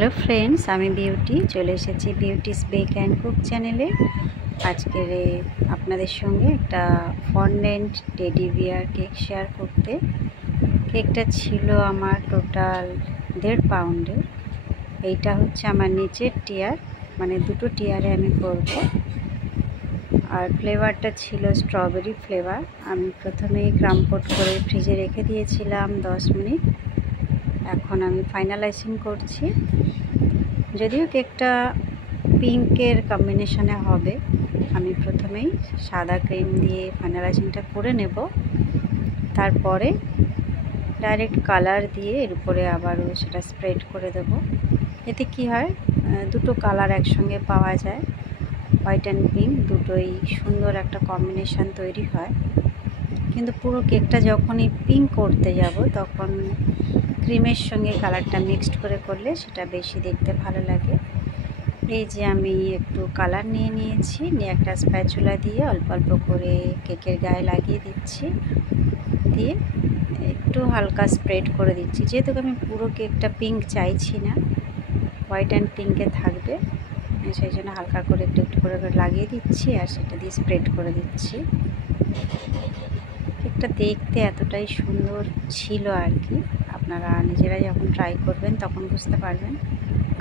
Hello friends, আমি beauty চলে এসেছি বিউটিস বেক অ্যান্ড কুক চ্যানেলে। আজকের আপনাদের সঙ্গে একটা fondant teddy bear cake share করতে। কেকটা ছিল আমার টোটাল 1.5 পাউন্ডের। এইটা হচ্ছে আমার নিচের টিয়ার, মানে দুটো টিয়ারে আমি করব। আর ফ্লেভারটা ছিল স্ট্রবেরি ফ্লেভার। আমি প্রথমেই ক্রামকোট করে ফ্রিজে রেখে দিয়েছিলাম 10 মিনিট। এখন আমি ফাইনালাইজিং করছি। যদিও কেকটা পিঙ্কের কম্বিনেশনে হবে, আমি প্রথমেই সাদা ক্রিম দিয়ে ফাইনালাইজিংটা করে নেব। তারপরে ডাইরেক্ট কালার দিয়ে এর উপরে আবারও সেটা স্প্রেড করে দেব। এতে কি হয়, দুটো কালার একসঙ্গে পাওয়া যায়, হোয়াইট অ্যান্ড পিঙ্ক দুটোই সুন্দর একটা কম্বিনেশান তৈরি হয়। কিন্তু পুরো কেকটা যখনই পিঙ্ক করতে যাব তখন ক্রিমের সঙ্গে কালারটা মিক্সড করে করলে সেটা বেশি দেখতে ভালো লাগে। এই যে আমি একটু কালার নিয়েছি, নিয়ে একটা স্প্যাচুলা দিয়ে অল্প অল্প করে কেকের গায়ে লাগিয়ে দিচ্ছি, দিয়ে একটু হালকা স্প্রেড করে দিচ্ছি। যেহেতু আমি পুরো কেকটা পিঙ্ক চাইছি না, হোয়াইট অ্যান্ড পিঙ্কে থাকবে, সেই জন্য হালকা করে একটু একটু করে লাগিয়ে দিচ্ছি আর সেটা দিয়ে স্প্রেড করে দিচ্ছি। কেকটা দেখতে এতটাই সুন্দর ছিল আর কি, আপনারা নিজেরা যখন ট্রাই করবেন তখন বুঝতে পারবেন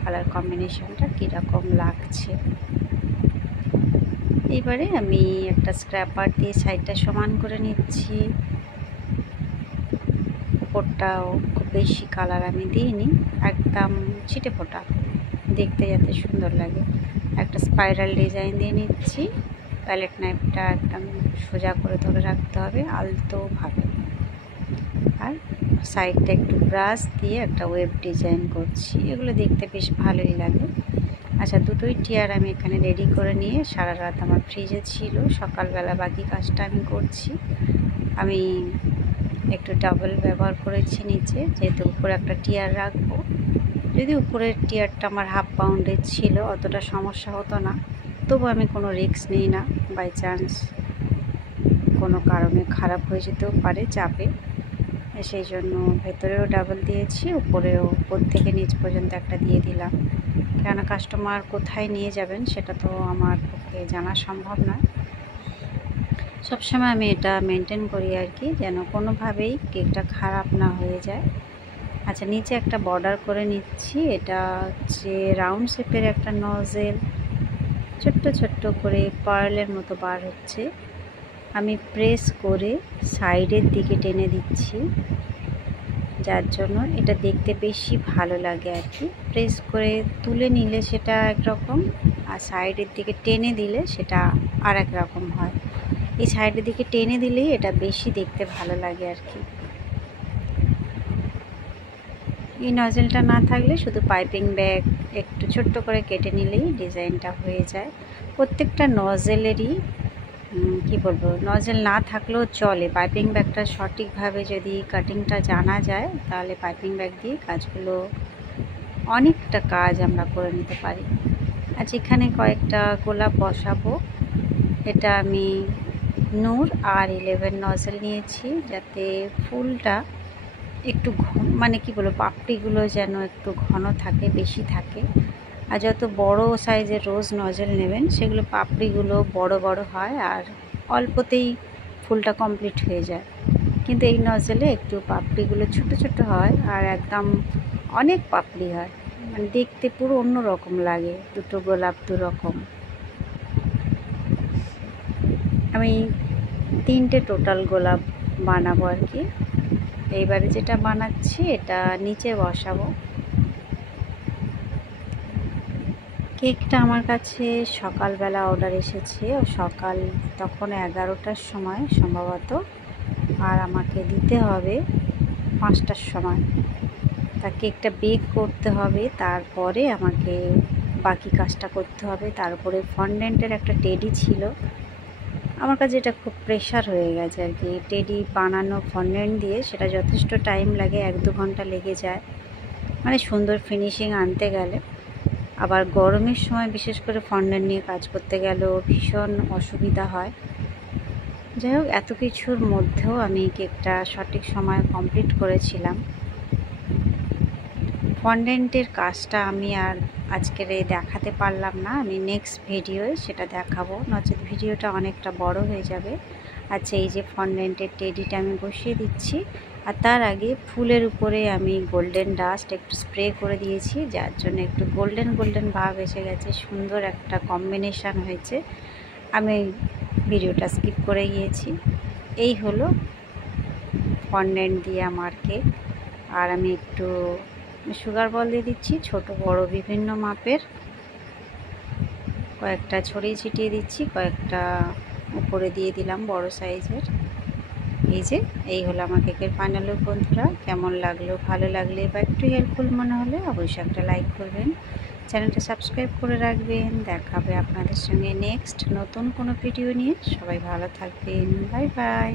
কালার কম্বিনেশনটা কীরকম লাগছে। এবারে আমি একটা স্ক্র্যাপার দিয়ে সাইডটা সমান করে নিচ্ছি। উপরটাও খুব বেশি কালার আমি দিইনি, একদম ছিটে ফোটা, দেখতে যাতে সুন্দর লাগে। একটা স্পাইরাল ডিজাইন দিয়ে নিচ্ছি। প্যালেট নাইফটা একদম সোজা করে ধরে রাখতে হবে আলতোভাবে, আর সাইডটা একটু ব্রাশ দিয়ে একটা ওয়েব ডিজাইন করছি। এগুলো দেখতে বেশ ভালোই লাগে। আচ্ছা, দুটোই টিয়ার আমি এখানে রেডি করে নিয়ে সারা রাত আমার ফ্রিজে ছিল। সকালবেলা বাকি কাজটা আমি করছি। আমি একটু ডাবল ব্যবহার করেছি নিচে, যেহেতু উপরে একটা টিয়ার রাখবো। যদি উপরের টিয়ারটা আমার 1/2 পাউন্ডের ছিল অতটা সমস্যা হতো না, তবু আমি কোনো রিস্ক নিই না, বাই চান্স কোনো কারণে খারাপ হয়ে যেতেও পারে চাপে। সেই জন্য ভেতরেও ডাবল দিয়েছি, উপরেও উপর থেকে নিচ পর্যন্ত একটা দিয়ে দিলাম। কেননা কাস্টমার কোথায় নিয়ে যাবেন সেটা তো আমার পক্ষে জানা সম্ভব নয়। সবসময় আমি এটা মেনটেন করি আর কি, যেন কোনোভাবেই কেকটা খারাপ না হয়ে যায়। আচ্ছা, নিচে একটা বর্ডার করে নিচ্ছি। এটা হচ্ছে রাউন্ড শেপের একটা নজেল, ছোট্ট ছোট্ট করে পার্লের মতো বার হচ্ছে। আমি প্রেস করে সাইডের দিকে টেনে দিচ্ছি, যার জন্য এটা দেখতে বেশি ভালো লাগে আর কি। প্রেস করে তুলে নিলে সেটা একরকম, আর সাইডের দিকে টেনে দিলে সেটা আর এক রকম হয়। এই সাইডের দিকে টেনে দিলেই এটা বেশি দেখতে ভালো লাগে আর কি। এই নজেলটা না থাকলে শুধু পাইপিং ব্যাগ একটু ছোট্ট করে কেটে নিলেই ডিজাইনটা হয়ে যায়। প্রত্যেকটা নজেলেরই কি বলবো, নজেল না থাকলেও চলে। পাইপিং ব্যাগটা সঠিকভাবে যদি কাটিংটা জানা যায় তাহলে পাইপিং ব্যাগ দিয়ে কাজগুলো অনেকটা কাজ আমরা করে নিতে পারি। আজ এখানে কয়েকটা গোলাপ বসাবো। এটা আমি নূর আর 11 নজেল নিয়েছি, যাতে ফুলটা একটু মানে কি বলবো, পাপড়িগুলো যেন একটু ঘন থাকে, বেশি থাকে। আর যত বড় সাইজের রোজ নজেল নেবেন সেগুলো পাপড়িগুলো বড় বড় হয় আর অল্পতেই ফুলটা কমপ্লিট হয়ে যায়। কিন্তু এই নজেলে একটু পাপড়িগুলো ছোট ছোট হয় আর একদম অনেক পাপড়ি হয়, মানে দেখতে পুরো অন্য রকম লাগে। দুটো গোলাপ দু রকম। আমি 3টে টোটাল গোলাপ বানাবো আর কি। এইবারে যেটা বানাচ্ছি এটা নিচে বসাবো। কেকটা আমার কাছে সকালবেলা অর্ডার এসেছে, সকাল তখন 11টার সময় সম্ভবত, আর আমাকে দিতে হবে 5টার সময়। তা কেকটা বেক করতে হবে, তারপরে আমাকে বাকি কাজটা করতে হবে। তারপরে ফন্ডেন্টের একটা টেডি ছিল, আমার কাছে এটা খুব প্রেশার হয়ে গেছে আর কি। টেডি বানানো ফন্ডেন্ট দিয়ে সেটা যথেষ্ট টাইম লাগে, 1-2 ঘন্টা লেগে যায়, মানে সুন্দর ফিনিশিং আনতে গেলে। আবার গরমের সময় বিশেষ করে ফন্ডেন্ট নিয়ে কাজ করতে গেলেও ভীষণ অসুবিধা হয়। যাই হোক, এত কিছুর মধ্যেও আমি কেকটা সঠিক সময় কমপ্লিট করেছিলাম। ফন্ডেন্টের কাজটা আমি আর আজকের দেখাতে পারলাম না, আমি নেক্সট ভিডিওয়ে সেটা দেখাবো, নচেত ভিডিওটা অনেকটা বড় হয়ে যাবে। আচ্ছা, এই যে ফন্ডেন্টের টেডিটা আমি বসিয়ে দিচ্ছি, আর তার আগে ফুলের উপরে আমি গোল্ডেন ডাস্ট একটু স্প্রে করে দিয়েছি, যার জন্য একটু গোল্ডেন গোল্ডেন ভাব এসে গেছে, সুন্দর একটা কম্বিনেশান হয়েছে। আমি ভিডিওটা স্কিপ করে গিয়েছি। এই হলো ফন্ডেন্ট দিয়ে আমার কেক। আর আমি একটু সুগার বল দিয়ে দিচ্ছি, ছোট বড় বিভিন্ন মাপের, কয়েকটা ছড়িয়ে ছিটিয়ে দিচ্ছি, কয়েকটা উপরে দিয়ে দিলাম বড় সাইজের। এই হলো আমার কেকের ফাইনাল লুক। বন্ধুরা, কেমন লাগলো? ভালো লাগলে বা একটু হেল্পফুল মনে হলে অবশ্যই একটা লাইক করবেন, চ্যানেলটা সাবস্ক্রাইব করে রাখবেন। দেখা হবে আপনাদের সঙ্গে নেক্সট নতুন কোনো ভিডিও নিয়ে। সবাই ভালো থাকবেন, বাই বাই।